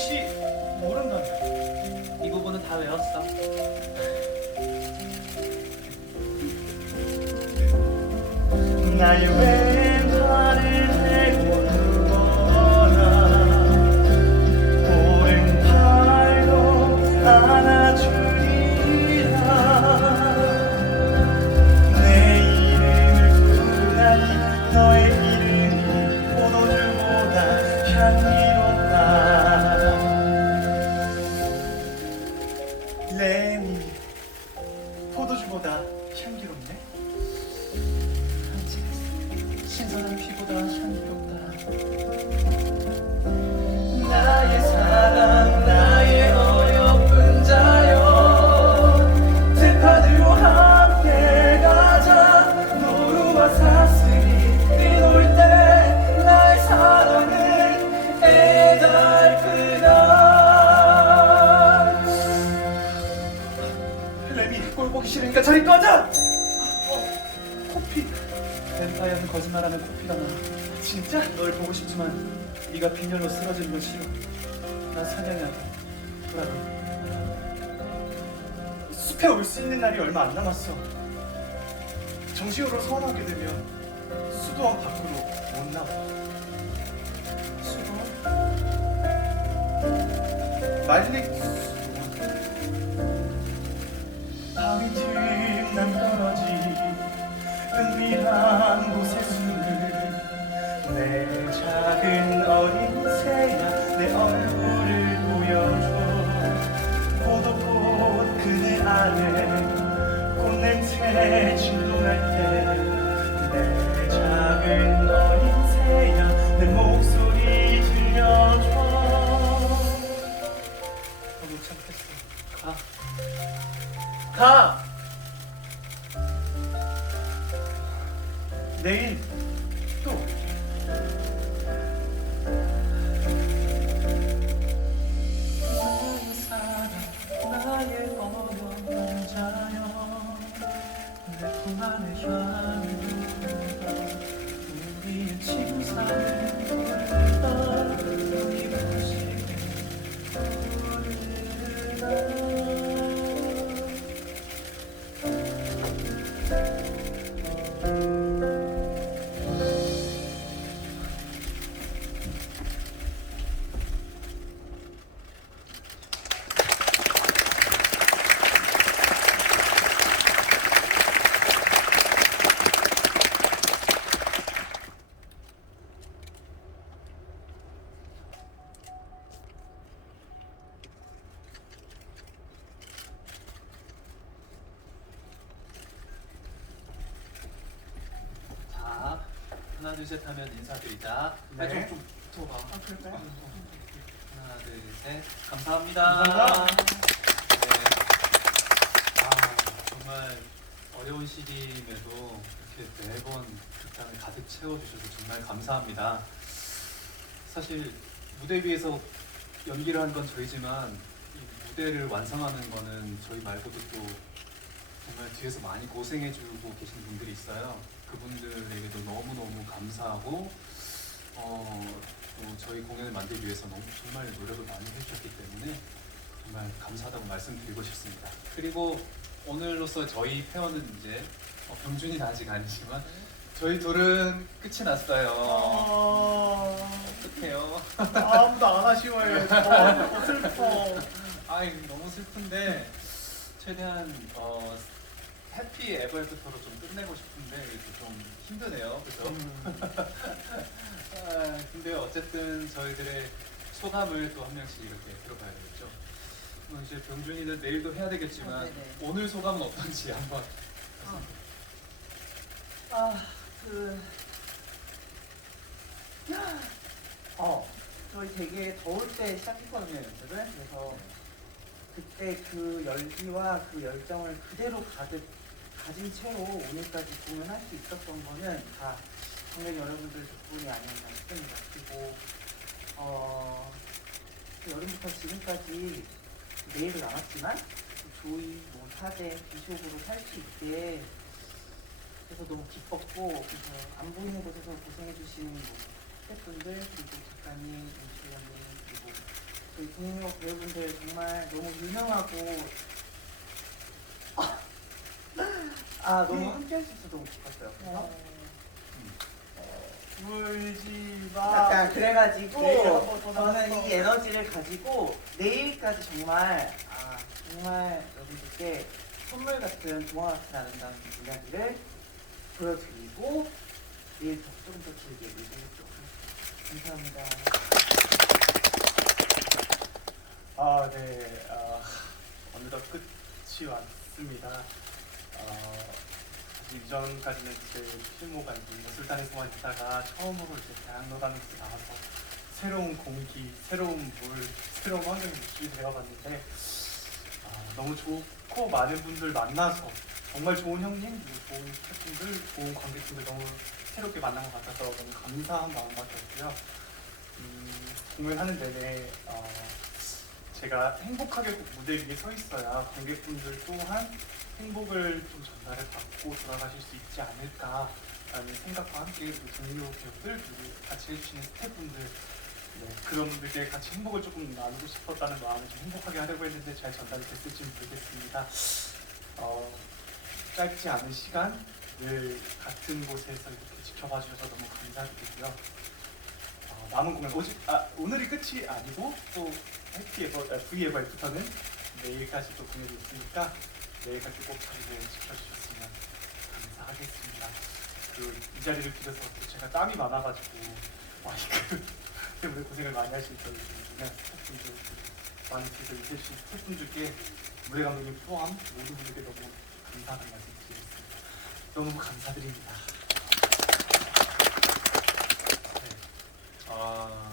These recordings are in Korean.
글씨 모른다. 이 부분은 다 외웠어. 나의 왜 신선한 피보다 향기롭다. 나의 사랑 나의 어여쁜 자여. 들파들과 함께 가자. 노루와 사슬이 뛰놀 때 나의 사랑은 애달프다. 레미 꼴 보기 싫으니까 저리 꺼져 거짓말하는 코피라나. 진짜? 널 보고 싶지만 네가 빈혈로 쓰러지는 건 싫어. 나 사냥해야. 돼 돌아가 숲에 올 수 있는 날이 얼마 안 남았어. 정식으로 서원하게 되면 수도원 밖으로 못 나와. 수도원? 말리 수도원. 밤이 틈난 떨어지 은밀한 곳에 숨을 내 작은 어린 새야 내 얼굴을 보여줘. 포도꽃 그늘 아래 꽃냄새 진동할 때 내 작은 안에 향을 묻어 우리의 침상 하나 둘 셋 하면 인사드리자. 네. 아, 좀, 좀 붙어봐. 아, 그럴까요? 하나 둘 셋. 감사합니다. 감사합니다. 네. 아, 정말 어려운 시기임에도 이렇게 매번 극장을 가득 채워주셔서 정말 감사합니다. 사실 무대 위에서 연기를 한 건 저희지만 이 무대를 완성하는 거는 저희 말고도 또 정말 뒤에서 많이 고생해주고 계신 분들이 있어요. 그분들에게도 너무너무 감사하고 어, 또 저희 공연을 만들기 위해서 너무 정말 노력을 많이 해주셨기 때문에 정말 감사하다고 말씀드리고 싶습니다. 그리고 오늘로서 저희 페어는 이제 어, 병준이는 아직 아니지만 저희 둘은 끝이 났어요. 어... 어떡해요? 아무도 안 아쉬워해. 어, 슬퍼. 아이 너무 슬픈데 최대한 어, 해피 에버 애프터로 좀 끝내고 싶은데 이렇게 좀 힘드네요, 그죠? 음. 아, 근데 어쨌든 저희들의 소감을 또 한 명씩 이렇게 들어봐야 되겠죠. 뭐 이제 병준이는 내일도 해야 되겠지만 아, 네네. 오늘 소감은 어떤지 한번. 아, 그, 어, 저희 되게 더울 때 시작했거든요, 연습을. 그래서 그때 그 열기와 그 열정을 그대로 가득 가진 채로 오늘까지 공연할 수 있었던 거는 다 관객 여러분들 덕분이 아니었나 싶습니다. 그리고, 어, 그 여름부터 지금까지 내일은 남았지만 조이, 뭐 사제, 비숍으로 살 수 있게 그래서 너무 기뻤고 그래서 안 보이는 곳에서 고생해주신 뭐 스태프분들 그리고 작가님, 연출위원님 그리고 저희 동료 배우분들 정말 너무 유명하고 아 너무 함께 할 수 있어서 너무 기뻤어요. 그래서 울지 마. 약간 그래가지고 한번더 저는. 이 에너지를 가지고 내일까지 정말 아 정말 여러분들께 선물 같은 동화 같은 아름다운 이야기를 보여드리고 내일 더 조금 더 길게 얘기해보도록 하겠습니다. 감사합니다. 아, 네. 아, 어느덧 끝이 왔습니다. 어, 이전까지는 제 필모가 이제 술단에 서만 있다가 처음으로 이제 대학로라는 곳에 나와서 새로운 공기, 새로운 물, 새로운 환경에 노출이 되어봤는데 아, 너무 좋고 많은 분들 만나서 정말 좋은 형님, 좋은 스태프분들, 좋은 관객분들 너무 새롭게 만난 것 같아서 너무 감사한 마음밖에 없고요. 음, 공연하는 내내 어, 제가 행복하게 꼭 무대 위에 서 있어야 관객분들 또한 행복을 좀 전달을 받고 돌아가실 수 있지 않을까라는 생각과 함께 우리 동료 배우들 그리고 같이 해주시는 스태프분들 네, 그런 분들께 같이 행복을 조금 나누고 싶었다는 마음을 좀 행복하게 하려고 했는데 잘 전달이 됐을지 모르겠습니다. 어, 짧지 않은 시간 늘 같은 곳에서 이렇게 지켜봐 주셔서 너무 감사드리고요. 어, 남은 공연 오직 아, 오늘이 끝이 아니고 또 해피 에버 아, V 에버부터는 내일까지 또 공연이 있으니까 내일까지 꼭 저희를 지켜주셨으면 감사하겠습니다. 그리고 이 자리를 빌어서 또 제가 땀이 많아가지고 마이크 때문에 고생을 많이 할수 있었는데 스태프분들 많이 뒤에서 일해주신 스태프분들께 무대 감독님 포함 모든 분들께 너무 감사하다는 말씀 드리겠습니다. 너무 감사드립니다. 네. 아,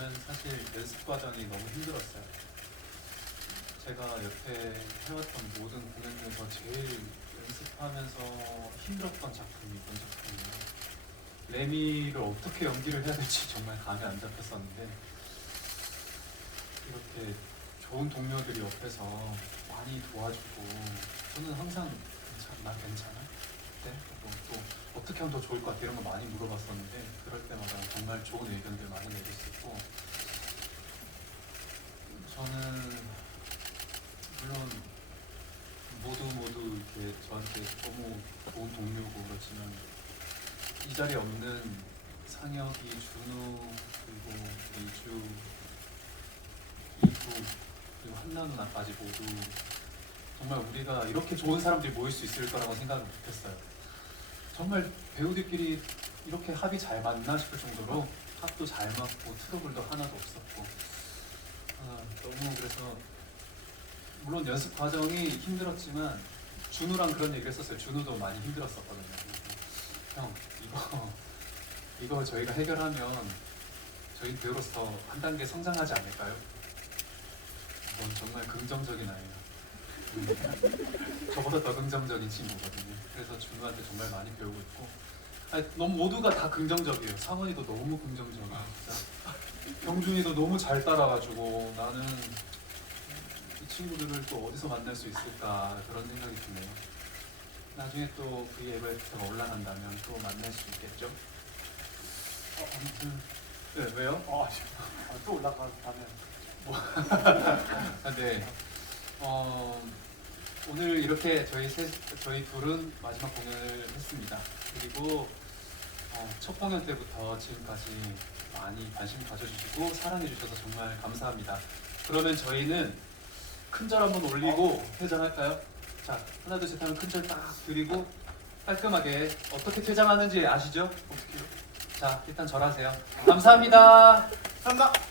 저는 사실 연습 과정이 너무 힘들었어요. 제가 옆에 해왔던 모든 공연 중에서 제일 연습하면서 힘들었던 작품이 이번 작품이에요. 레미를 어떻게 연기를 해야 될지 정말 감이 안 잡혔었는데 이렇게 좋은 동료들이 옆에서 많이 도와주고 저는 항상 괜찮아, 나 괜찮아? 네? 뭐또 어떻게 하면 더 좋을 것 같아 이런 거 많이 물어봤었는데 그럴 때마다 정말 좋은 의견들 많이 있고 저는 물론 모두 모두 이렇게 저한테 너무 좋은 동료고 그렇지만 이 자리에 없는 상혁이, 준우 그리고 이주, 이구 그리고 한나 누 나까지 모두 정말 우리가 이렇게 좋은 사람들이 모일 수 있을 거라고 생각을 못했어요. 정말 배우들끼리 이렇게 합이 잘 맞나 싶을 정도로 합도 잘 맞고 트러블도 하나도 없었고 아, 너무 그래서 물론 연습 과정이 힘들었지만 준우랑 그런 얘기를 했었어요. 준우도 많이 힘들었었거든요. 형 이거 이거 저희가 해결하면 저희 배우로서 한 단계 성장하지 않을까요? 넌 정말 긍정적인 아이야. 음, 저보다 더 긍정적인 친구거든요. 그래서 준우한테 정말 많이 배우고 있고 아니, 너무 모두가 다 긍정적이에요. 상원이도 너무 긍정적이야. 진짜. 경준이도 너무 잘 따라가지고 나는 이 친구들을 또 어디서 만날 수 있을까 그런 생각이 드네요. 나중에 또 V앱에부터가 올라간다면 또 만날 수 있겠죠? 어, 아무튼 네 왜요? 어, 아, 또 올라가면 아, 네. 어, 오늘 이렇게 저희 셋, 저희 둘은 마지막 공연을 했습니다. 그리고 어, 첫 공연 때부터 지금까지 많이 관심 가져주시고 사랑해주셔서 정말 감사합니다. 그러면 저희는 큰 절 한번 올리고 퇴장할까요? 자, 하나 둘셋 하면 큰 절 딱 드리고 깔끔하게 어떻게 퇴장하는지 아시죠? 어떻게요? 자, 일단 절하세요. 감사합니다. 감사합니다.